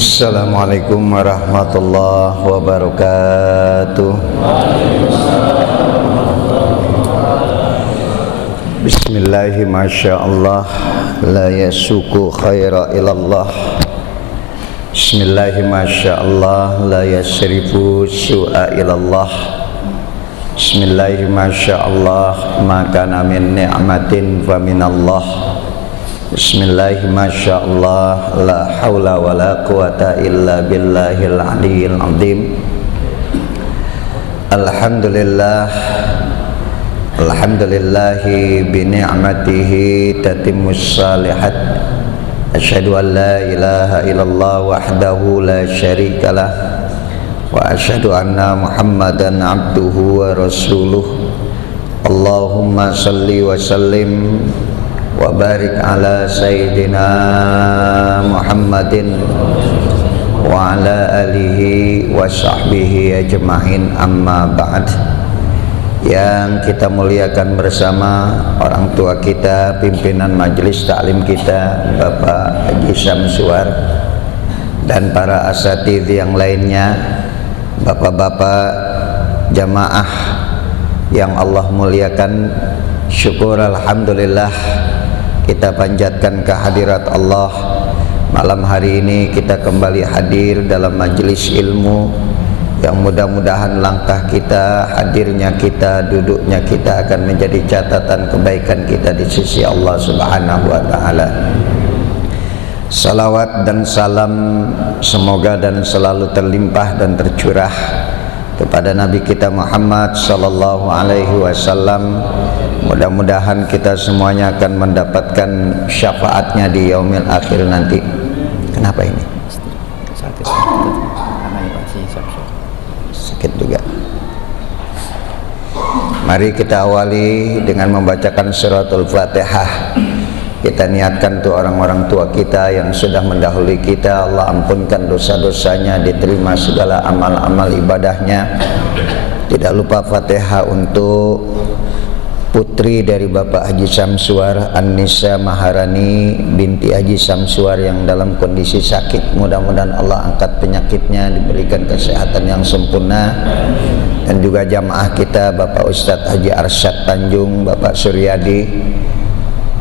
Assalamualaikum warahmatullahi wabarakatuh. Bismillahi masyaallah la yasuku khaira ilallah. Bismillahi masyaallah la yasrifu su'a ilallah. Bismillahi masyaallah ma kana min ni'matin fa minallah. Bismillahi masyaallah la haula wa la quwata illa billahil aliyyil azim. Alhamdulillahi bi ni'matihi tatimmus shalihat. Asyhadu an la ilaha illallah wahdahu la syarikalah wa asyhadu anna Muhammadan abduhu wa rasuluh. Allahumma salli wa sallim wa barik ala sayyidina Muhammadin wa ala alihi wa sahbihi ajma'in, amma ba'd. Yang kita muliakan bersama orang tua kita, pimpinan majelis taklim kita Bapak Haji Syamsuar, dan para asatidz yang lainnya, bapak-bapak jamaah yang Allah muliakan. Syukur alhamdulillah kita panjatkan kehadirat Allah. Malam hari ini kita kembali hadir dalam majelis ilmu yang mudah-mudahan langkah kita, hadirnya kita, duduknya kita akan menjadi catatan kebaikan kita di sisi Allah Subhanahu wa taala. Salawat dan salam semoga dan selalu terlimpah dan tercurah kepada Nabi kita Muhammad sallallahu alaihi wasallam. Mudah-mudahan kita semuanya akan mendapatkan syafaatnya di yaumil akhir nanti. Kenapa ini? Sakit juga. Mari kita awali dengan membacakan suratul Fatihah. Kita niatkan tuh orang-orang tua kita yang sudah mendahului kita, Allah ampunkan dosa-dosanya, diterima segala amal-amal ibadahnya. Tidak lupa Fatihah untuk putri dari Bapak Haji Syamsuar, An-Nisa Maharani binti Haji Syamsuar yang dalam kondisi sakit. Mudah-mudahan Allah angkat penyakitnya, diberikan kesehatan yang sempurna. Dan juga jamaah kita Bapak Ustadz Haji Arsyad Tanjung, Bapak Suryadi.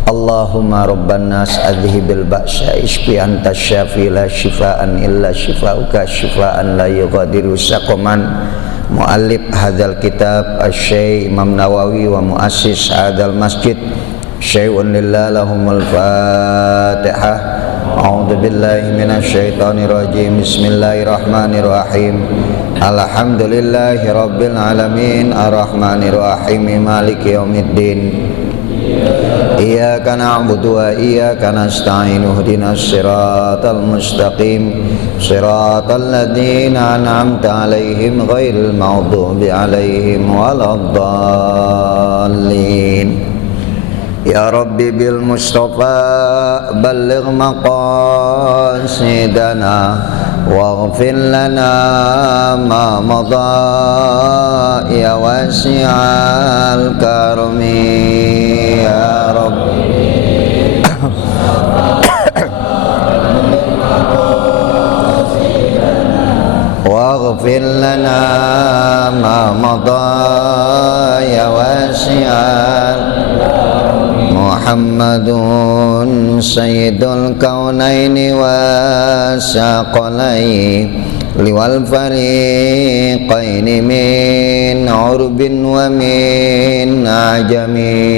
Allahumma rabban nas adhibil ba'sa ishfi anta syafi la shifaan illa shifauka shifaan la yughadiru saqaman. Muallif hadzal kitab Asy-Syaikh Imam Nawawi wa muassis hadzal masjid syai'un lillah lahumul Fatihah. A'udzu billahi minasyaitonir rajim. Bismillahirrahmanirrahim. Alhamdulillahi rabbil alamin arrahmanir rahim maliki yaumiddin. Iyyaka na'budu wa iyyaka nasta'in ihdinas siratal mustaqim siratal ladzina an'amta 'alaihim ghairil maghdubi 'alaihim waladdallin. Ya Rabbi bil Mustafa balligh maqasidana waghfir lana ma madha ya wasi'al karmi ya Rabbi. Waghfir lana ma madha ya wasi'al. Muhammadun sayyidul kaunaini wa saqalaini liwal fariqaini min urbin wa min ajami.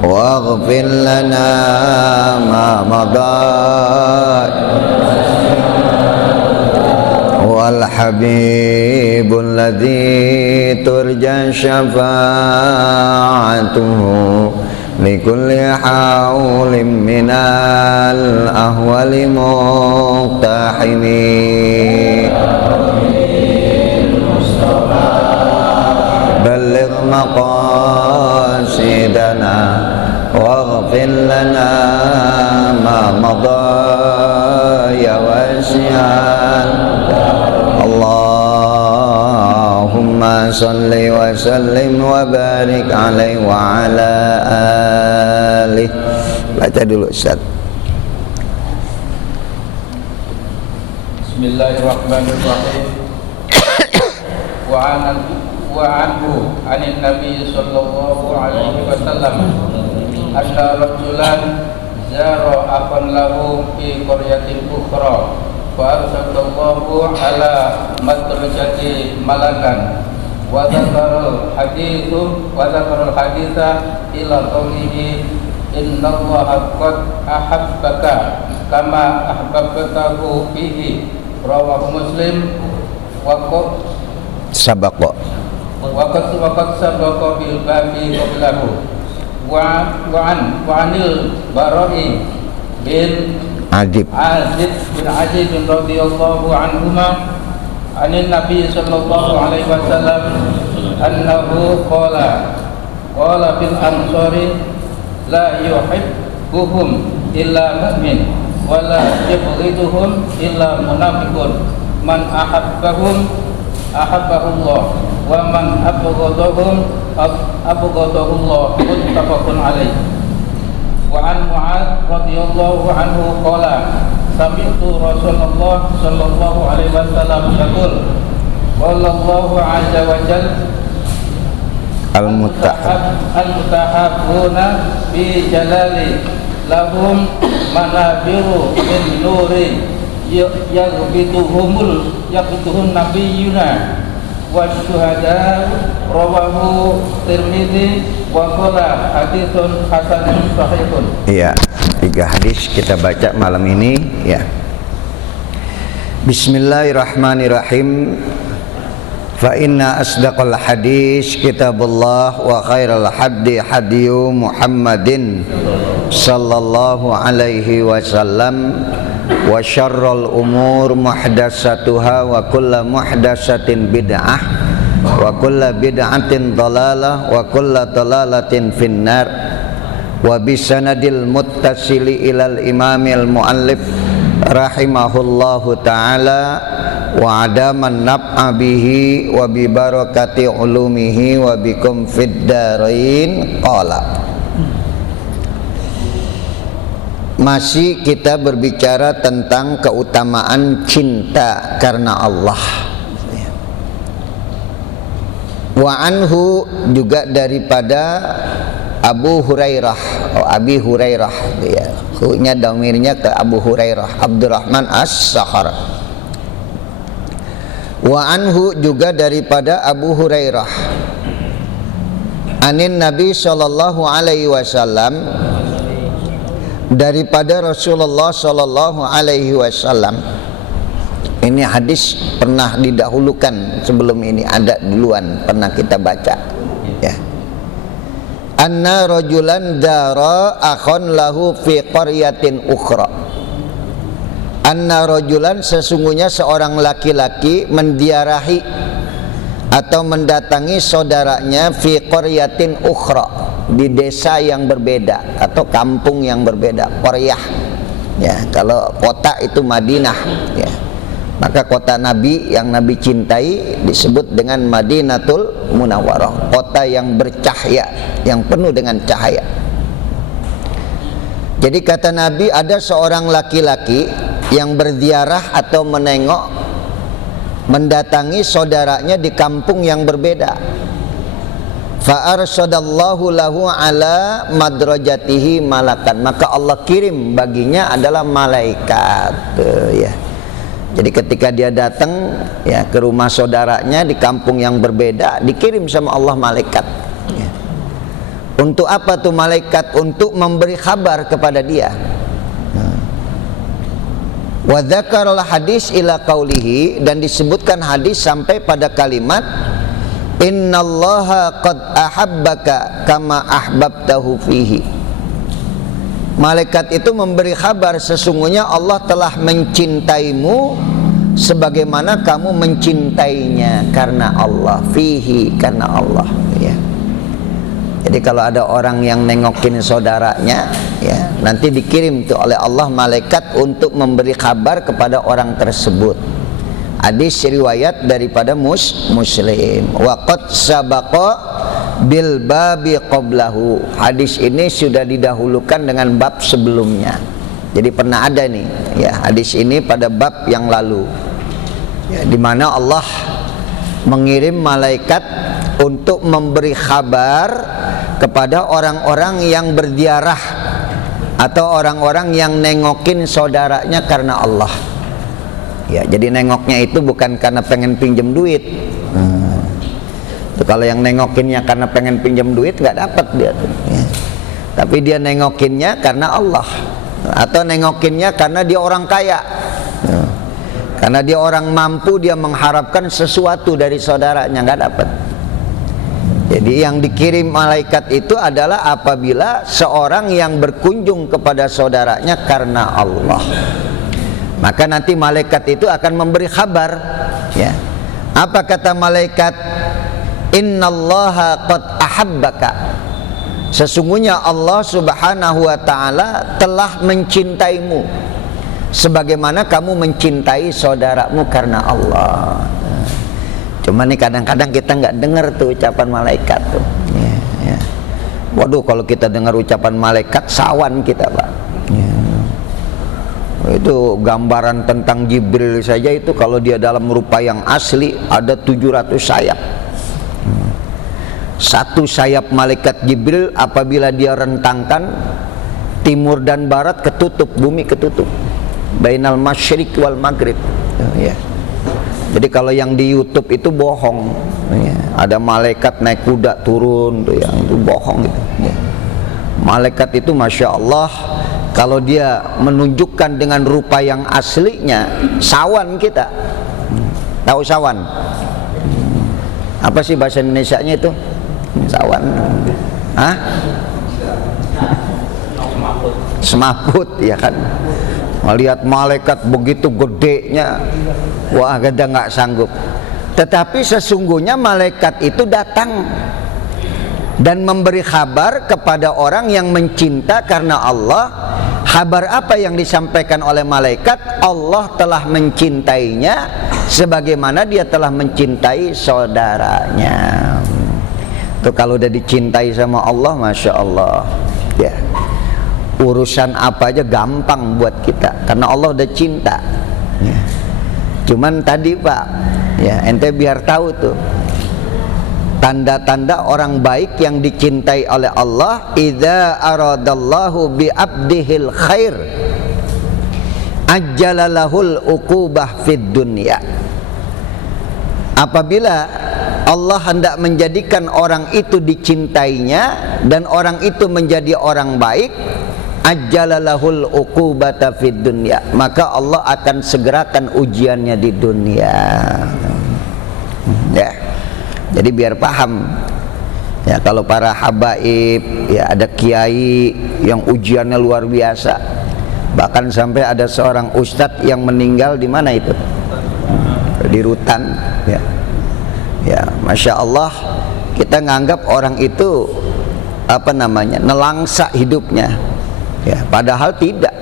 Waghfir lana ma madha wal habibul ladzi turja syafa'atuhu li kulli haulin minal ahwali muqtahimi. Balligh maqasidana waghfir lana ma madha ya wasi'al. Allahumma salli wa sallim wa barik alaihi wa ala alihi. Baca dulu Ustaz. Bismillahirrahmanirrahim. Wa anhu anin Nabi sallallahu alaihi wasallam anna rajulan zara akhan lahu fi qaryatin ukhra fa arsalallahu ala madrajati malakan wa dzakara haditha ila qawlihi innallaha qad ahabbaka kama ahbabtahu fihi rawahu Muslim wa qad sabaqa bil babi qablahu wa anil Bara'i bin Azib bin radhiyallahu anhuma anin Nabi sallallahu alaihi wasallam annahu qala fil ansari la yuhibbuhum illa mu'min wa la yubghiduhum illa munafiqun man ahabbahum ahabbahullah wa man abghadahum abghadahullah muttafaqun alaih. Wa an Mu'adz radhiyallahu anhu qala sami'tu Rasulullah sallallahu alaihi wasallam yaqul qala Allahu 'azza wa jalla al-mutahabbuna fi jalali lahum manabiru min nuri yaghbituhum nabiyyuna wa syuhada rawahu Tirmidzi wa qala haditsun hasanun sahihun. Iya, 3 hadis kita baca malam ini ya. Bismillahirrahmanirrahim. Fa inna asdaqal hadis kitabullah wa khairal hadi hadiyu Muhammadin sallallahu alaihi wasallam wa syarrul umur muhdatsatuha wa kullu muhdatsatin bid'ah wa kullu bid'atin dhalalah wa kullu dhalalatin finnar wa bisanadil muttasili ilal imamil muallif rahimahullahu ta'ala wa adaman nab'a bihi wa bi barakati ulumihi wa bikum fid darain. Qala, masih kita berbicara tentang keutamaan cinta karena Allah. Wa anhu, juga daripada Abu Hurairah, Abi Hurairah ya. Hu-nya damirnya ke Abu Hurairah, Abdurrahman As-Sakhar. Wa anhu, juga daripada Abu Hurairah, anin Nabi sallallahu alaihi wasallam, daripada Rasulullah sallallahu alaihi wasallam. Ini hadis pernah didahulukan, sebelum ini ada duluan, pernah kita baca ya. Anna rajulan dara akhon lahu fi qaryatin ukhra. Anna rajulan, sesungguhnya seorang laki-laki mendiarahi atau mendatangi saudaranya fi qaryatin ukhra, di desa yang berbeda atau kampung yang berbeda. Qaryah ya, kalau kota itu Madinah ya. Maka kota Nabi yang Nabi cintai disebut dengan Madinatul Munawwarah, kota yang bercahaya, yang penuh dengan cahaya. Jadi kata Nabi, ada seorang laki-laki yang berziarah atau menengok, mendatangi saudaranya di kampung yang berbeda. Fa arsadallahu lahu ala madrajatihi malakan, maka Allah kirim baginya adalah malaikat ya. Jadi ketika dia datang ya ke rumah saudaranya di kampung yang berbeda, dikirim sama Allah malaikat ya. Untuk apa tuh malaikat? Untuk memberi kabar kepada dia. Wa dzakaral hadis ila qaulihi, dan disebutkan hadis sampai pada kalimat innallaha qad ahabbaka kama ahbabtahu fihi. Malaikat itu memberi kabar, sesungguhnya Allah telah mencintaimu sebagaimana kamu mencintainya karena Allah, fihi, karena Allah ya. Jadi kalau ada orang yang nengokin saudaranya ya, nanti dikirim tuh oleh Allah malaikat untuk memberi kabar kepada orang tersebut. Hadis riwayat daripada Muslim. Wa qad sabaqa bil babi qablahu. Hadis ini sudah didahulukan dengan bab sebelumnya. Jadi pernah ada nih ya hadis ini pada bab yang lalu. Ya, di mana Allah mengirim malaikat untuk memberi kabar kepada orang-orang yang berziarah atau orang-orang yang nengokin saudaranya karena Allah. Ya, jadi nengoknya itu bukan karena pengen pinjam duit. Kalau yang nengokinnya karena pengen pinjam duit nggak dapat dia tuh. Ya. Tapi dia nengokinnya karena Allah, atau nengokinnya karena dia orang kaya. Ya. Karena dia orang mampu, dia mengharapkan sesuatu dari saudaranya, nggak dapat. Jadi yang dikirim malaikat itu adalah apabila seorang yang berkunjung kepada saudaranya karena Allah. Maka nanti malaikat itu akan memberi kabar. Ya. Apa kata malaikat? Innallaha qad ahabbaka. Sesungguhnya Allah subhanahu wa ta'ala telah mencintaimu sebagaimana kamu mencintai saudaramu karena Allah. Cuma nih kadang-kadang kita nggak dengar tuh ucapan malaikat tuh. Ya, ya. Waduh, kalau kita dengar ucapan malaikat sawan kita, Pak. Ya. Itu gambaran tentang Jibril saja itu kalau dia dalam rupa yang asli ada 700 sayap. Satu sayap malaikat Jibril apabila dia rentangkan, timur dan barat ketutup, bumi ketutup. Bainal masyriq wal maghrib. Ya. Jadi kalau yang di YouTube itu bohong. Ya. Ada malaikat naik kuda turun tuh, yang itu bohong gitu. Ya. Malaikat itu masya Allah, kalau dia menunjukkan dengan rupa yang aslinya, sawan kita. Tahu sawan? Apa sih bahasa Indonesianya itu? Sawan. Hah? Semaput, ya kan? Melihat malaikat begitu gedenya, wah kita nggak sanggup. Tetapi sesungguhnya malaikat itu datang dan memberi kabar kepada orang yang mencinta karena Allah. Kabar apa yang disampaikan oleh malaikat? Allah telah mencintainya sebagaimana dia telah mencintai saudaranya. Tuh kalau udah dicintai sama Allah, masya Allah, ya urusan apa aja gampang buat kita karena Allah udah cinta. Ya. Cuman tadi Pak, ya ente biar tahu tuh tanda-tanda orang baik yang dicintai oleh Allah. Idza aradallahu bi abdihil khair ajjalalahul uqubah fid dunya. Apabila Allah hendak menjadikan orang itu dicintainya dan orang itu menjadi orang baik, ajjalalahul uqubata fid dunya, maka Allah akan segerakan ujiannya di dunia. Ya. Jadi biar paham. Ya, kalau para habaib, ya ada kiai yang ujiannya luar biasa. Bahkan sampai ada seorang ustadz yang meninggal di mana itu? Di Rutan, ya. Ya, masya Allah, kita nganggap orang itu apa namanya, nelangsa hidupnya. Ya, padahal tidak.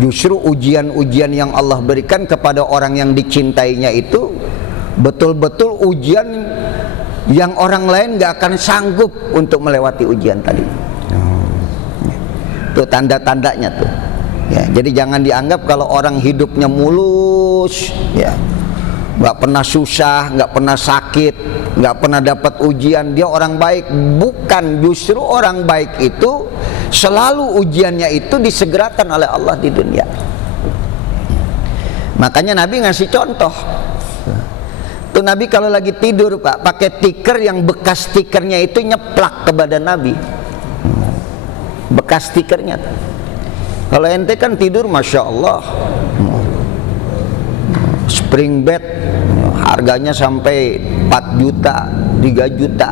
Justru ujian-ujian yang Allah berikan kepada orang yang dicintainya itu betul-betul ujian yang orang lain gak akan sanggup untuk melewati ujian tadi. Itu tanda-tandanya tuh. Ya, jadi jangan dianggap kalau orang hidupnya mulus, ya, nggak pernah susah, nggak pernah sakit, nggak pernah dapat ujian, dia orang baik. Bukan, justru orang baik itu selalu ujiannya itu disegerakan oleh Allah di dunia. Makanya Nabi ngasih contoh. Tuh Nabi kalau lagi tidur Pak, pakai tikar yang bekas tikernya itu nyeplak ke badan Nabi. Bekas tikernya. Kalau ente kan tidur masya Allah, spring bed harganya sampai 4 juta, 3 juta.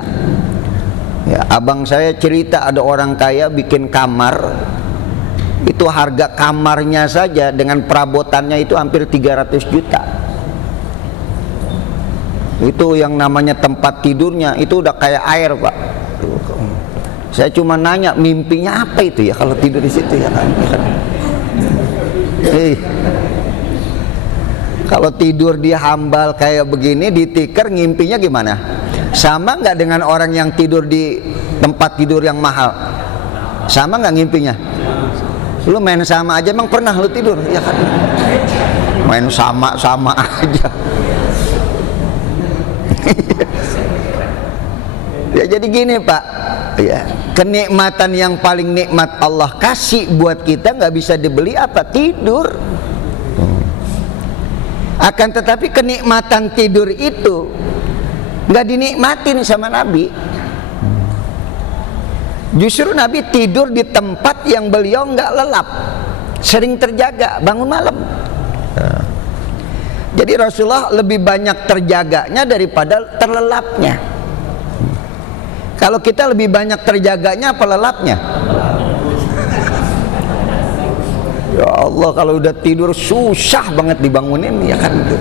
Ya, abang saya cerita ada orang kaya bikin kamar, itu harga kamarnya saja dengan perabotannya itu hampir 300 juta. Itu yang namanya tempat tidurnya itu udah kayak air Pak. Saya cuma nanya mimpinya apa itu ya kalau tidur di situ ya kan. Kalau tidur di hambal kayak begini, di tikar, ngimpinya gimana? Sama nggak dengan orang yang tidur di tempat tidur yang mahal? Sama nggak ngimpinya? Lu main sama aja, emang pernah lu tidur? Ya kan? Main sama aja. Ya jadi gini Pak, ya, kenikmatan yang paling nikmat Allah kasih buat kita nggak bisa dibeli apa? Tidur. Akan tetapi kenikmatan tidur itu nggak dinikmatin sama Nabi. Justru Nabi tidur di tempat yang beliau nggak lelap, sering terjaga, bangun malam. Jadi Rasulullah lebih banyak terjaganya daripada terlelapnya. Kalau kita lebih banyak terjaganya apa lelapnya? Ya Allah, kalau udah tidur susah banget dibangunin, ya kan gitu.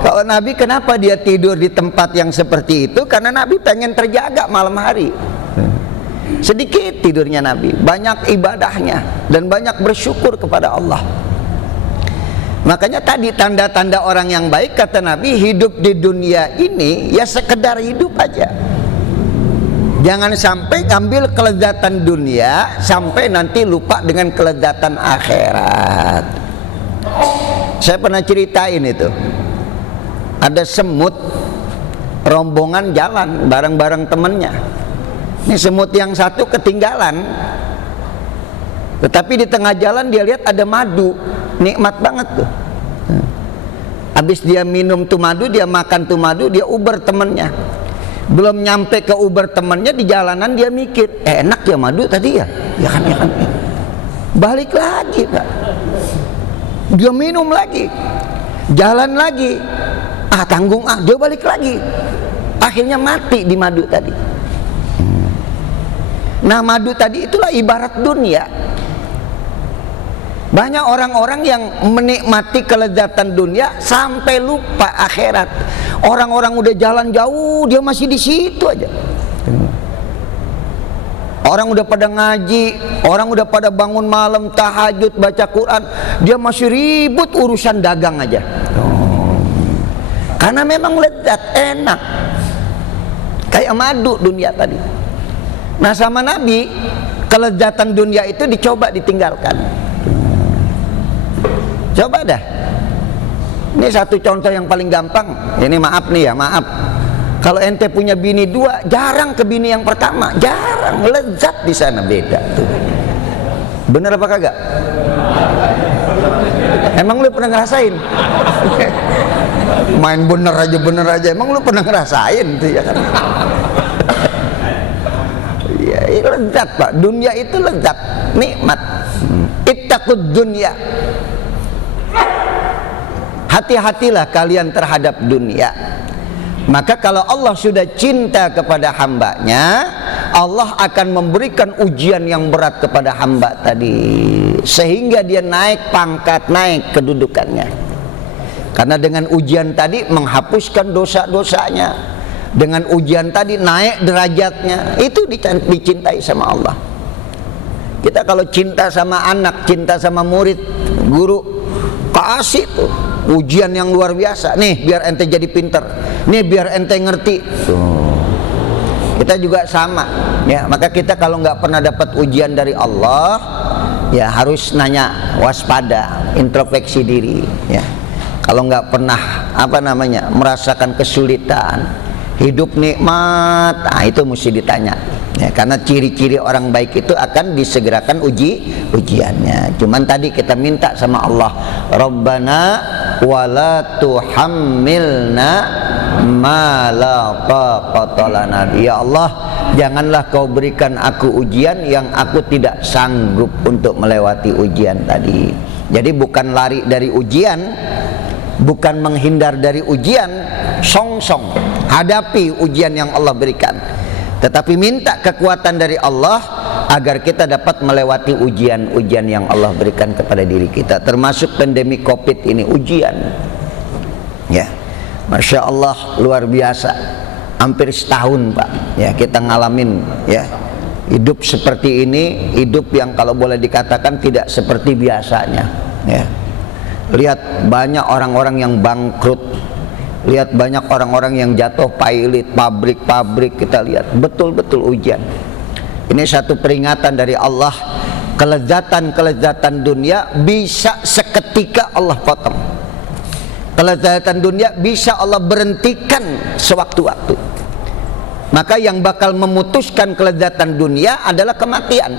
Kalau Nabi kenapa dia tidur di tempat yang seperti itu? Karena Nabi pengen terjaga malam hari. Sedikit tidurnya Nabi, banyak ibadahnya dan banyak bersyukur kepada Allah. Makanya tadi tanda-tanda orang yang baik kata Nabi, hidup di dunia ini ya sekedar hidup aja. Jangan sampai ngambil kelezatan dunia sampai nanti lupa dengan kelezatan akhirat. Saya pernah ceritain itu. Ada semut rombongan jalan bareng-bareng temennya. Ini semut yang satu ketinggalan, tetapi di tengah jalan dia lihat ada madu, nikmat banget tuh. Habis dia minum tuh madu, dia makan tuh madu, dia uber temennya. Belum nyampe ke uber temennya, di jalanan dia mikir, enak ya madu tadi ya, ya kan. Balik lagi Pak, dia minum lagi, jalan lagi, tanggung dia balik lagi, akhirnya mati di madu tadi. Nah madu tadi itulah ibarat dunia. Banyak orang-orang yang menikmati kelezatan dunia sampai lupa akhirat. Orang-orang udah jalan jauh, dia masih di situ aja. Orang udah pada ngaji, orang udah pada bangun malam tahajud baca Quran, dia masih ribut urusan dagang aja. Karena memang lezat, enak, kayak madu dunia tadi. Nah sama Nabi, kelezatan dunia itu dicoba ditinggalkan. Coba dah. Ini satu contoh yang paling gampang. Ini maaf nih ya, maaf. Kalau ente punya bini dua, jarang ke bini yang pertama, jarang. Lezat di sana beda tuh. Bener apa kagak? Emang lu pernah ngerasain? Main bener aja. Emang lu pernah ngerasain tuh ya kan? Ya, lezat Pak. Dunia itu lezat, nikmat. Ittaqud dunya. Hati-hatilah kalian terhadap dunia. Maka kalau Allah sudah cinta kepada hambanya, Allah akan memberikan ujian yang berat kepada hamba tadi, sehingga dia naik pangkat, naik kedudukannya. Karena dengan ujian tadi menghapuskan dosa-dosanya, dengan ujian tadi naik derajatnya. Itu dicintai sama Allah. Kita kalau cinta sama anak, cinta sama murid, guru, kasih tuh ujian yang luar biasa. Nih biar ente jadi pinter, nih biar ente ngerti. Kita juga sama ya. Maka kita kalau nggak pernah dapat ujian dari Allah, ya harus nanya, waspada, introspeksi diri ya. Kalau nggak pernah merasakan kesulitan, hidup nikmat, itu mesti ditanya ya, karena ciri-ciri orang baik itu akan disegerakan ujiannya. Cuman tadi kita minta sama Allah, Rabbana wala tuhammilna ma la taqata lana. Ya Allah, janganlah kau berikan aku ujian yang aku tidak sanggup untuk melewati ujian tadi. Jadi bukan lari dari ujian, bukan menghindar dari ujian, song-song hadapi ujian yang Allah berikan, tetapi minta kekuatan dari Allah agar kita dapat melewati ujian-ujian yang Allah berikan kepada diri kita. Termasuk pandemi Covid ini ujian ya. Masya Allah, luar biasa. Hampir setahun Pak ya kita ngalamin ya hidup seperti ini, hidup yang kalau boleh dikatakan tidak seperti biasanya ya. Lihat banyak orang-orang yang bangkrut, lihat banyak orang-orang yang jatuh pailit, pabrik-pabrik kita lihat, betul-betul ujian. Ini satu peringatan dari Allah, kelezatan-kelezatan dunia bisa seketika Allah potong. Kelezatan dunia bisa Allah berhentikan sewaktu-waktu. Maka yang bakal memutuskan kelezatan dunia adalah kematian.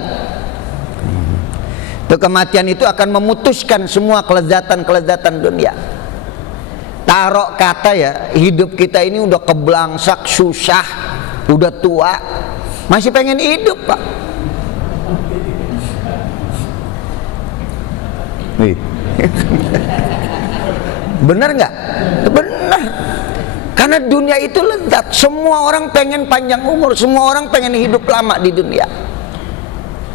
Kematian itu akan memutuskan semua kelezatan-kelezatan dunia. Taruh kata ya, hidup kita ini udah keblangsak, susah, udah tua, masih pengen hidup, Pak. Benar nggak? Benar. Karena dunia itu lezat. Semua orang pengen panjang umur, semua orang pengen hidup lama di dunia.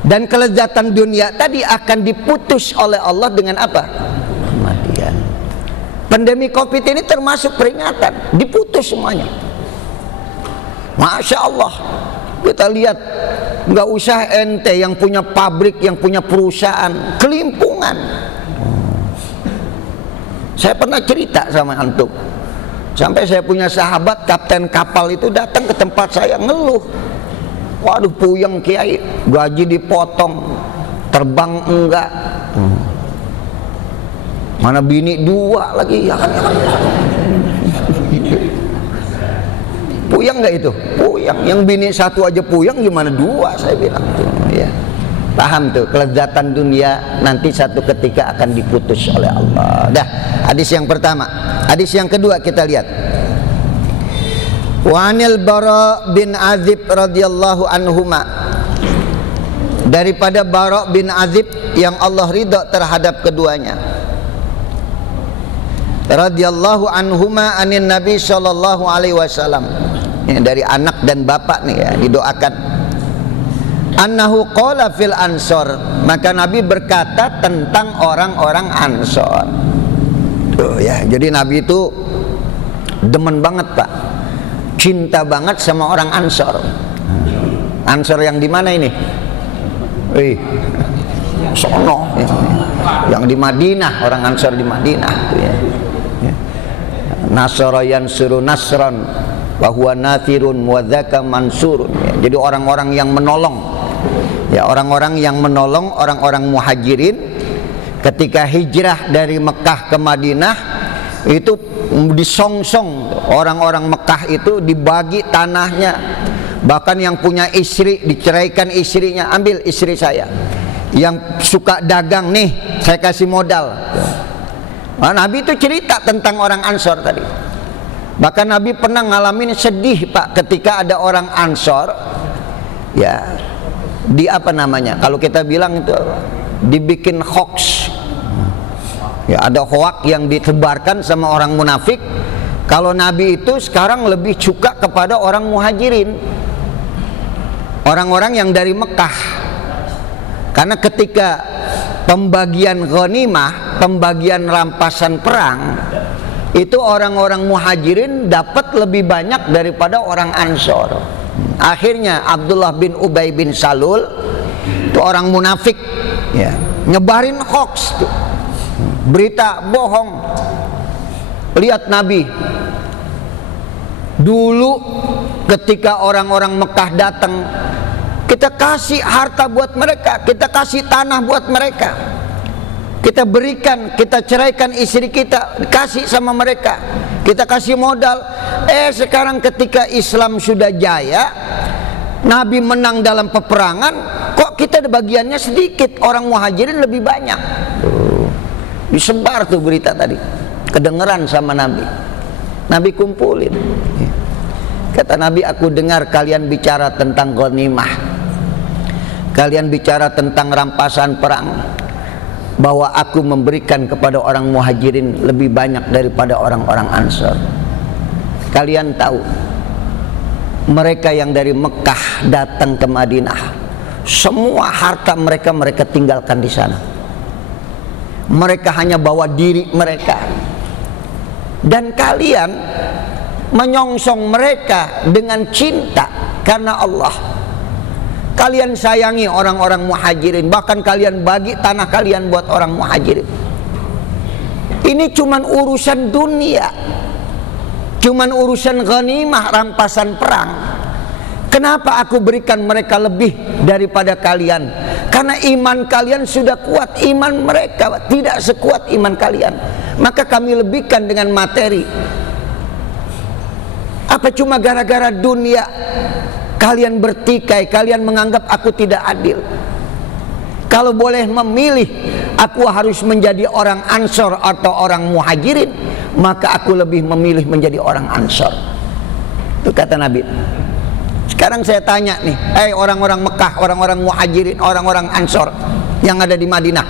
Dan kelezatan dunia tadi akan diputus oleh Allah dengan apa? Kematian. Pandemi Covid ini termasuk peringatan, diputus semuanya. Masya Allah, kita lihat, nggak usah ente yang punya pabrik, yang punya perusahaan, kelimpungan. Saya pernah cerita sama antum, sampai saya punya sahabat kapten kapal itu datang ke tempat saya ngeluh. Waduh, puyeng kiai, gaji dipotong, terbang enggak, mana bini 2 lagi, ya kan, ya kan. Puyeng nggak itu? Puyeng. Yang bini 1 aja puyeng, gimana 2? Saya bilang tuh, ya. Paham tuh, kelezatan dunia nanti satu ketika akan diputus oleh Allah. Dah, hadis yang pertama. Hadis yang kedua kita lihat. Wa anil Bara bin Azib radhiyallahu anhuma, daripada Bara bin Azib yang Allah ridha terhadap keduanya, radhiyallahu anhuma anin Nabi sallallahu alaihi wasallam. Ini dari anak dan bapak nih ya, didoakan. Annahu qala fil ansor, maka Nabi berkata tentang orang-orang Ansor. Tuh ya, jadi Nabi itu demen banget, Pak, cinta banget sama orang Ansor. Ansor yang di mana ini? Sono, yang di Madinah, orang Ansor di Madinah. Tuh ya. Nasara yansuru nasran, wa huwa nathirun wa dzaka mansurun. Ya, jadi orang-orang yang menolong. Ya, orang-orang yang menolong orang-orang muhajirin ketika hijrah dari Mekah ke Madinah itu disongsong. Orang-orang Mekah itu dibagi tanahnya, bahkan yang punya istri diceraikan istrinya, ambil istri saya. Yang suka dagang nih, saya kasih modal. Nah, Nabi itu cerita tentang orang Ansor tadi. Bahkan Nabi pernah ngalamin sedih, Pak, ketika ada orang Ansor, ya, di apa namanya, kalau kita bilang itu dibikin hoax. Ya, ada hoax yang ditebarkan sama orang munafik kalau Nabi itu sekarang lebih suka kepada orang muhajirin, orang-orang yang dari Mekah. Karena ketika pembagian ghanimah, pembagian rampasan perang, itu orang-orang muhajirin dapat lebih banyak daripada orang Ansor. Akhirnya Abdullah bin Ubay bin Salul, itu orang munafik, ya, nyebarin hoax tuh, berita bohong. Lihat Nabi dulu ketika orang-orang Mekah datang, kita kasih harta buat mereka, kita kasih tanah buat mereka, kita berikan, kita ceraikan istri kita, kasih sama mereka, kita kasih modal. Sekarang ketika Islam sudah jaya, Nabi menang dalam peperangan, kok kita bagiannya sedikit, orang muhajirin lebih banyak. Disebar tuh berita tadi, kedengeran sama Nabi. Nabi kumpulin. Kata Nabi, aku dengar kalian bicara tentang ghanimah, kalian bicara tentang rampasan perang, bahwa aku memberikan kepada orang muhajirin lebih banyak daripada orang-orang Ansor. Kalian tahu, mereka yang dari Mekah datang ke Madinah, semua harta mereka tinggalkan di sana. Mereka hanya bawa diri mereka. Dan kalian menyongsong mereka dengan cinta karena Allah. Kalian sayangi orang-orang muhajirin, bahkan kalian bagi tanah kalian buat orang muhajirin. Ini cuman urusan dunia, cuman urusan ghanimah, rampasan perang. Kenapa aku berikan mereka lebih daripada kalian? Karena iman kalian sudah kuat, iman mereka tidak sekuat iman kalian. Maka kami lebihkan dengan materi. Apa cuma gara-gara dunia kalian bertikai, kalian menganggap aku tidak adil? Kalau boleh memilih, aku harus menjadi orang Ansor atau orang Muhajirin, maka aku lebih memilih menjadi orang Ansor. Itu kata Nabi. Sekarang saya tanya nih, orang-orang Mekah, orang-orang Muhajirin, orang-orang Ansor yang ada di Madinah,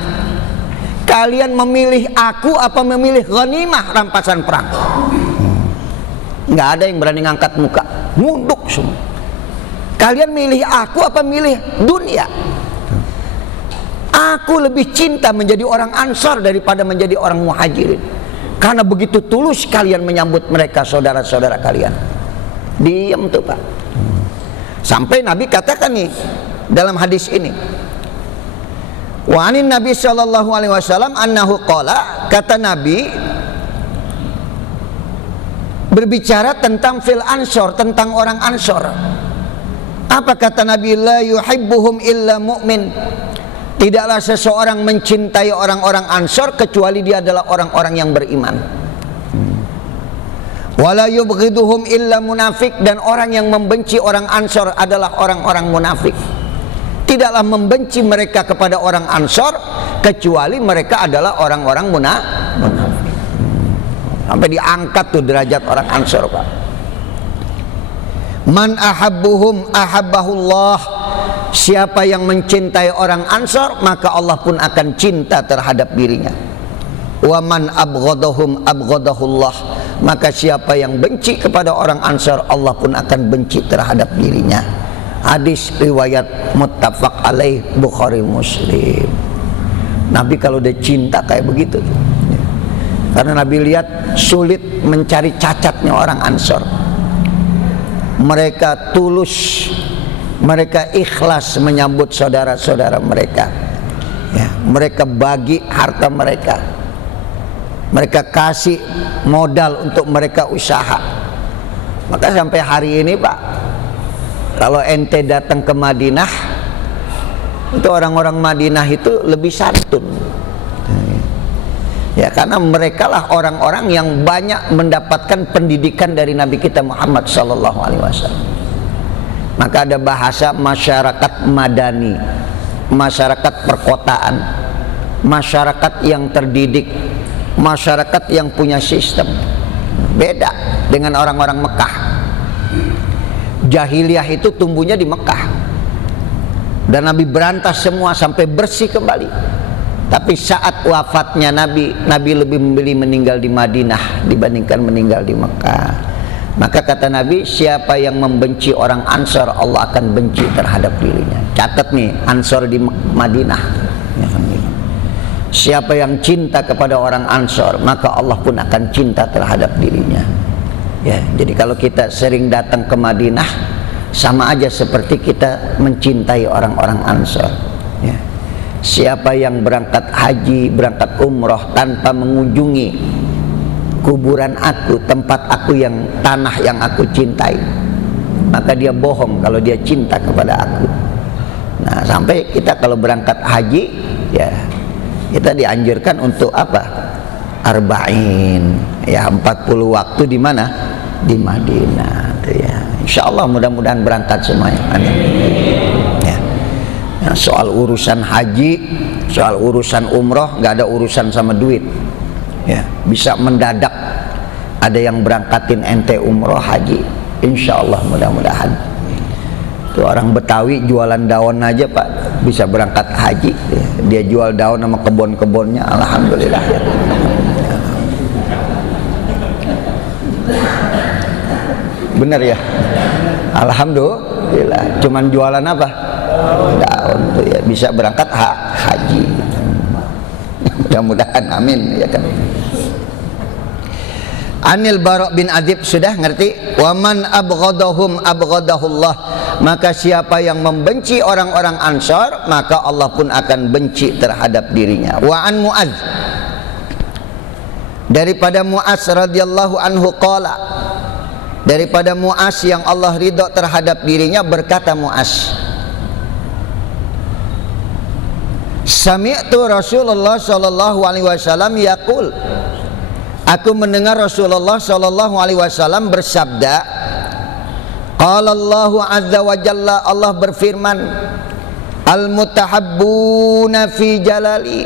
kalian memilih aku apa memilih ghanimah, rampasan perang? Nggak ada yang berani ngangkat muka, nunduk semua. Kalian milih aku apa milih dunia? Aku lebih cinta menjadi orang Ansor daripada menjadi orang Muhajirin, karena begitu tulus kalian menyambut mereka, saudara-saudara kalian. Diam tuh Pak. Sampai Nabi katakan nih dalam hadis ini, wa anin Nabi sallallahu alaihi wasallam annahu qala, kata Nabi berbicara tentang fil Ansor, tentang orang Ansor. Apa kata Nabi? La yuhibbuhum illa mu'min. Tidaklah seseorang mencintai orang-orang Ansor kecuali dia adalah orang-orang yang beriman. Wala yubghiduhum illa munafik, dan orang yang membenci orang Ansor adalah orang-orang munafik. Tidaklah membenci mereka kepada orang Ansor kecuali mereka adalah orang-orang munafik. Sampai diangkat tuh derajat orang Ansor, Pak. Man ahabbuhum ahabbahullah. Siapa yang mencintai orang Ansor, maka Allah pun akan cinta terhadap dirinya. Wa man abghadahum abghadahullah. Maka siapa yang benci kepada orang Ansor, Allah pun akan benci terhadap dirinya. Hadis riwayat muttafaq alaih, Bukhari Muslim. Nabi kalau udah cinta kayak begitu, karena Nabi lihat sulit mencari cacatnya orang Ansor. Mereka tulus, mereka ikhlas menyambut saudara-saudara mereka, ya, mereka bagi harta mereka, mereka kasih modal untuk mereka usaha. Maka sampai hari ini Pak, kalau ente datang ke Madinah, itu orang-orang Madinah itu lebih santun, ya, karena mereka lah orang-orang yang banyak mendapatkan pendidikan dari Nabi kita Muhammad SAW. Maka ada bahasa masyarakat madani, masyarakat perkotaan, masyarakat yang terdidik, masyarakat yang punya sistem. Beda dengan orang-orang Mekah. Jahiliyah itu tumbuhnya di Mekah, dan Nabi berantas semua sampai bersih kembali. Tapi saat wafatnya Nabi, Nabi lebih memilih meninggal di Madinah dibandingkan meninggal di Mekah. Maka kata Nabi, siapa yang membenci orang Ansor, Allah akan benci terhadap dirinya. Catat nih, Ansor di Madinah. Siapa yang cinta kepada orang Ansor, maka Allah pun akan cinta terhadap dirinya. Ya, jadi kalau kita sering datang ke Madinah, sama aja seperti kita mencintai orang-orang Ansor. Ya. Siapa yang berangkat haji, berangkat umroh tanpa mengunjungi kuburan aku, tempat aku yang tanah yang aku cintai, maka dia bohong kalau dia cinta kepada aku. Nah, sampai kita kalau berangkat haji, ya kita dianjurkan untuk apa? Arba'in, ya 40 waktu di mana? Di Madinah. Ya. Insya Allah mudah-mudahan berangkat semuanya. Amin. Ya. Ya, soal urusan haji, soal urusan umroh, nggak ada urusan sama duit. Ya, bisa mendadak ada yang berangkatin ente umroh haji, insya Allah mudah-mudahan. Tuh orang Betawi jualan daun aja Pak bisa berangkat haji. Dia jual daun sama kebun-kebunnya, alhamdulillah. Bener ya, alhamdulillah. Cuman jualan apa? Daun tuh ya, bisa berangkat haji. Mudah-mudahan, amin ya kan. Anil Bara' bin Adib, sudah ngerti? Waman abghadahum abghadahullah. Maka siapa yang membenci orang-orang Ansor, maka Allah pun akan benci terhadap dirinya. Wa an Mu'adz daripada Mu'az radhiyallahu anhu qala, daripada Mu'az yang Allah ridha terhadap dirinya, berkata Mu'az, sami'tu Rasulullah sallallahu alaihi wasallam yaqul, aku mendengar Rasulullah sallallahu alaihi wasallam bersabda, qala Allahu azza wa jalla, Allah berfirman, al-mutahabbuna fi jalali,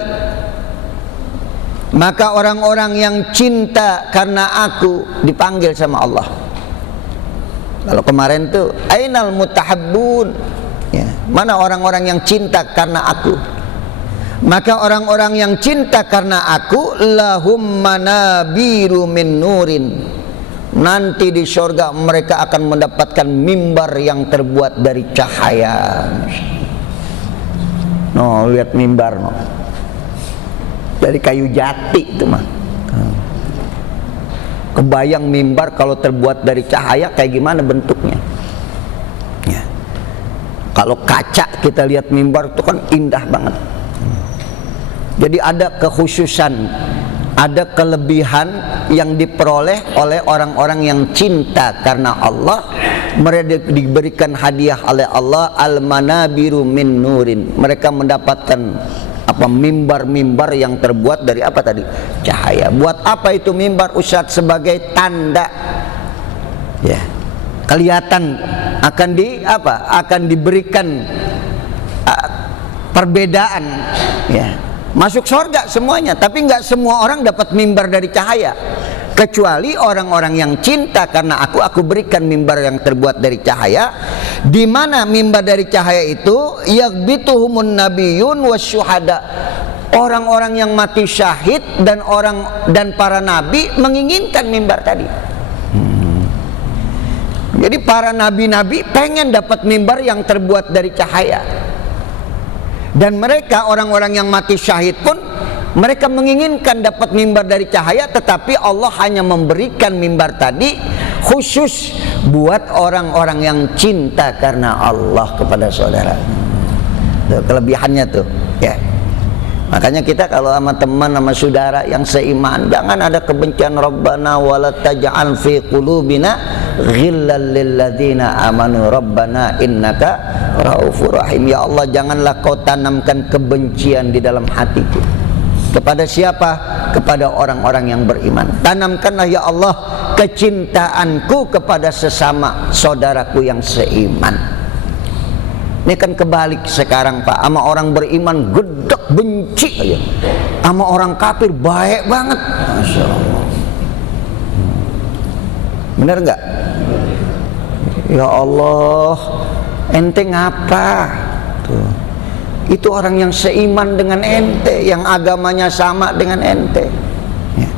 maka orang-orang yang cinta karena aku dipanggil sama Allah. Kalau kemarin tuh ainal mutahabbun, ya, mana orang-orang yang cinta karena aku. Maka orang-orang yang cinta karena aku, lahum manabiru min nurin, nanti di surga mereka akan mendapatkan mimbar yang terbuat dari cahaya. No, lihat mimbar no, dari kayu jati itu mah. Kebayang mimbar kalau terbuat dari cahaya kayak gimana bentuknya ya. Kalau kaca kita lihat mimbar itu kan indah banget. Jadi ada kekhususan, ada kelebihan yang diperoleh oleh orang-orang yang cinta karena Allah. Mereka diberikan hadiah oleh Allah, al-manabiru min nurin, mereka mendapatkan apa, mimbar-mimbar yang terbuat dari apa tadi? Cahaya. Buat apa itu mimbar, Ustaz? Sebagai tanda ya, kelihatan akan akan diberikan perbedaan ya. Masuk surga semuanya, tapi nggak semua orang dapat mimbar dari cahaya, kecuali orang-orang yang cinta karena aku berikan mimbar yang terbuat dari cahaya. Di mana mimbar dari cahaya itu? Yaghbituhumun nabiyyun wasyuhada, orang-orang yang mati syahid dan para nabi menginginkan mimbar tadi. Jadi para nabi-nabi pengen dapat mimbar yang terbuat dari cahaya. Dan mereka orang-orang yang mati syahid pun mereka menginginkan dapat mimbar dari cahaya, tetapi Allah hanya memberikan mimbar tadi khusus buat orang-orang yang cinta karena Allah kepada saudara. Tuh, kelebihannya tuh ya. Makanya kita kalau sama teman, sama saudara yang seiman, jangan ada kebencian. Rabbana wala taj'al fi qulubina ghillal lil ladzina amanu rabbana innaka raufur rahim. Ya Allah, janganlah kau tanamkan kebencian di dalam hatiku. Kepada siapa? Kepada orang-orang yang beriman. Tanamkanlah ya Allah kecintaanku kepada sesama saudaraku yang seiman. Ini kan kebalik sekarang Pak, sama orang beriman gedek benci aja, sama orang kafir baik banget. Masya Allah. Bener nggak? Ya Allah, ente ngapa? Tuh. Itu orang yang seiman dengan ente, yang agamanya sama dengan ente ya.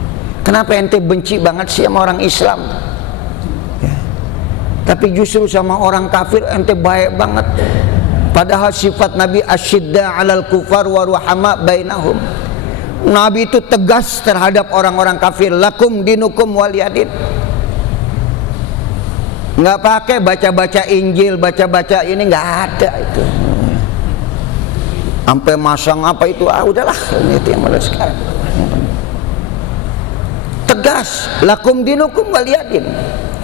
Kenapa ente benci banget sih sama orang Islam ya? Tapi justru sama orang kafir ente baik banget. Padahal sifat Nabi asyidda 'alal kufar wa ruhama bainahum. Nabi itu tegas terhadap orang-orang kafir. Lakum dinukum waliyadin. Nggak pakai baca-baca Injil, baca-baca ini, nggak ada itu. Sampai masang apa itu, udahlah, ini itu yang mulai sekarang. Tegas, lakum dinukum waliyadin.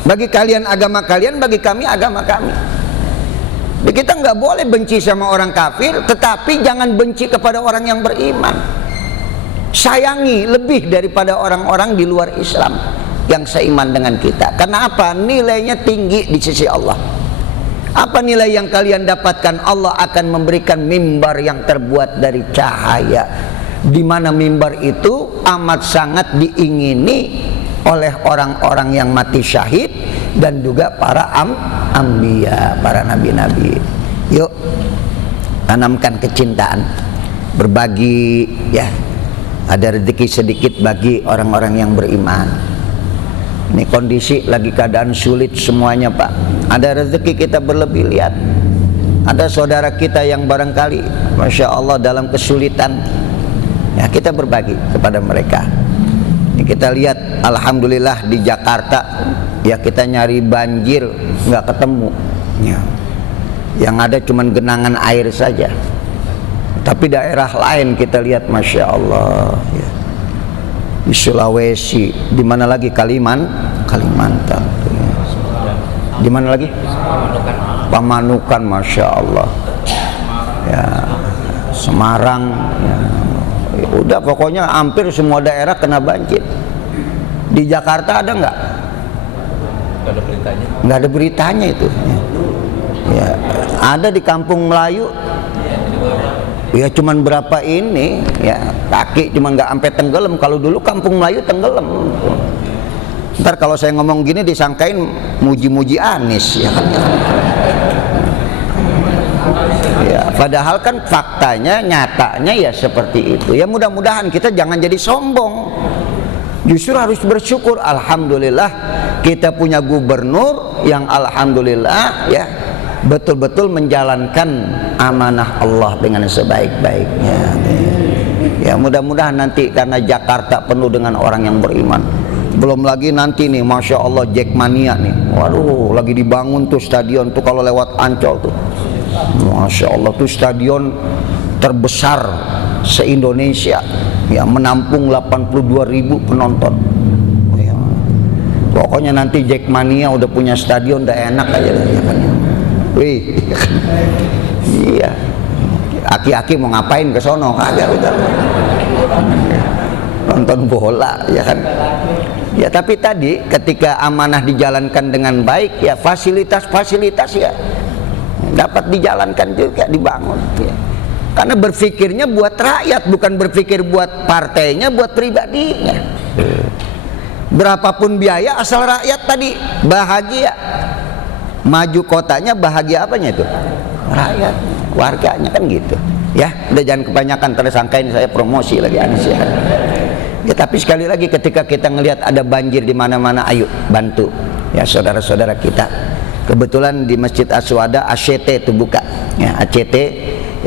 Bagi kalian agama kalian, bagi kami agama kami. Kita nggak boleh benci sama orang kafir, tetapi jangan benci kepada orang yang beriman. Sayangi lebih daripada orang-orang di luar Islam yang seiman dengan kita. Karena apa? Nilainya tinggi di sisi Allah. Apa nilai yang kalian dapatkan? Allah akan memberikan mimbar yang terbuat dari cahaya, di mana mimbar itu amat sangat diingini oleh orang-orang yang mati syahid dan juga para anbiya, para nabi-nabi. Yuk tanamkan kecintaan, berbagi ya, ada rezeki sedikit bagi orang-orang yang beriman. Ini kondisi lagi keadaan sulit semuanya Pak, ada rezeki kita berlebih. Lihat, ada saudara kita yang barangkali Masya Allah dalam kesulitan ya, kita berbagi kepada mereka. Kita lihat alhamdulillah di Jakarta ya, kita nyari banjir nggak ketemu ya. Yang ada cuman genangan air saja. Tapi daerah lain kita lihat Masya Allah ya. di Sulawesi, di mana lagi, Kalimantan. Di mana lagi? Pamanukan, Masya Allah. Ya, Semarang. Ya. Udah pokoknya hampir semua daerah kena banjir. Di Jakarta ada nggak? Nggak ada beritanya. Nggak ada beritanya itu. Ya, ada di Kampung Melayu. Ya cuman berapa ini, ya kaki cuman nggak sampai tenggelam. Kalau dulu Kampung Melayu tenggelam. Ntar kalau saya ngomong gini disangkain muji-muji Anies, ya kan? Ya, padahal kan faktanya, nyatanya ya seperti itu. Ya mudah-mudahan kita jangan jadi sombong. Justru harus bersyukur. Alhamdulillah kita punya gubernur yang alhamdulillah ya betul-betul menjalankan amanah Allah dengan sebaik-baiknya. Ya mudah-mudahan nanti, karena Jakarta penuh dengan orang yang beriman. Belum lagi nanti nih, Masya Allah, Jackmania nih. Waduh, lagi dibangun tuh stadion tuh kalau lewat Ancol tuh. Masya Allah, tuh stadion terbesar se-Indonesia. Ya, menampung 82.000 penonton. Ya. Pokoknya nanti Jackmania udah punya stadion, udah enak aja ya kan. Wih, iya. Aki-aki mau ngapain ke sono? Kagak udah. Nonton bola, ya kan? Ya tapi tadi ketika amanah dijalankan dengan baik, ya fasilitas-fasilitas ya dapat dijalankan juga, dibangun. Ya. Karena berpikirnya buat rakyat, bukan berpikir buat partainya, buat pribadinya. Berapapun biaya asal rakyat tadi bahagia. Maju kotanya bahagia apanya itu? Rakyat, warganya kan gitu. Ya, udah jangan kebanyakan tersangkain saya promosi lagi Anies ya. Ya tapi sekali lagi ketika kita ngelihat ada banjir di mana-mana, ayo bantu ya saudara-saudara kita. Kebetulan di Masjid Aswada ACT itu buka. Ya, ACT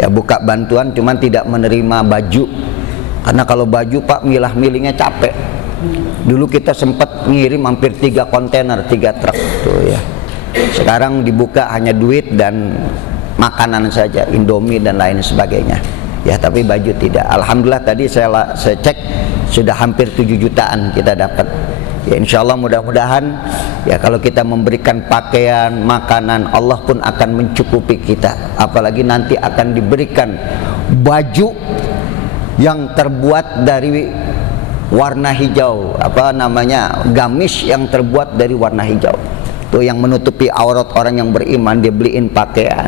ya buka bantuan, cuman tidak menerima baju. Karena kalau baju Pak milah-milihnya capek. Dulu kita sempat ngirim hampir 3 kontainer, 3 truk tuh ya. Sekarang dibuka hanya duit dan makanan saja, Indomie dan lain sebagainya. Ya, tapi baju tidak. Alhamdulillah tadi saya cek sudah hampir 7 jutaan kita dapat. Ya, insya Allah mudah-mudahan ya kalau kita memberikan pakaian, makanan, Allah pun akan mencukupi kita. Apalagi nanti akan diberikan baju yang terbuat dari warna hijau, apa namanya, gamis yang terbuat dari warna hijau. Itu yang menutupi aurat orang yang beriman, dia beliin pakaian.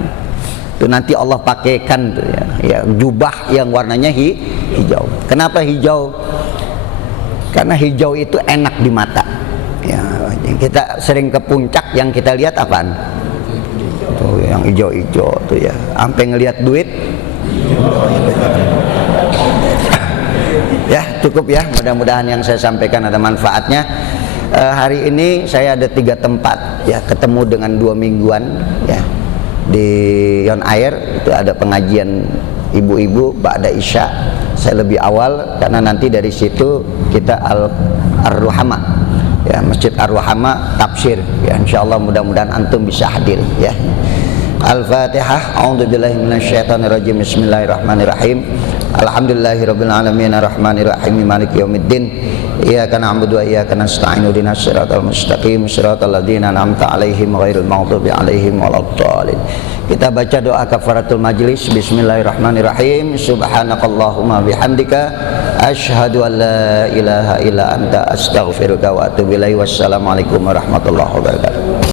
Itu nanti Allah pakaikan tuh ya, jubah yang warnanya hijau. Kenapa hijau? Karena hijau itu enak di mata. Ya, kita sering ke puncak, yang kita lihat apaan? Tuh yang hijau-hijau tuh ya. Sampai ngelihat duit. Ya, cukup ya. Mudah-mudahan yang saya sampaikan ada manfaatnya. Hari ini saya ada 3 tempat ya, ketemu dengan 2 mingguan ya. Di Yon Air itu ada pengajian ibu-ibu ba'da Isya. Saya lebih awal karena nanti dari situ kita Ar-Ruhama ya, Masjid Ar-Ruhama tafsir ya, insyaallah mudah-mudahan antum bisa hadir ya. Al-Fatihah. A'udzubillahi minasyaitonirrajim. Bismillahirrahmanirrahim. Alhamdulillahirabbil alamin arrahmanirrahim maliki yaumiddin. Iyyaka na'budu wa iyyaka nasta'in ihdinas siratal mustaqim siratal ladzina an'amta 'alaihim ghairil maghdubi 'alaihim waladdallin. Kita baca doa kafaratul majlis. Bismillahirrahmanirrahim. Subhanakallahumma bihamdika asyhadu an la ilaha illa anta astaghfiruka wa atubu ilaik. Wassalamualaikum warahmatullahi wabarakatuh.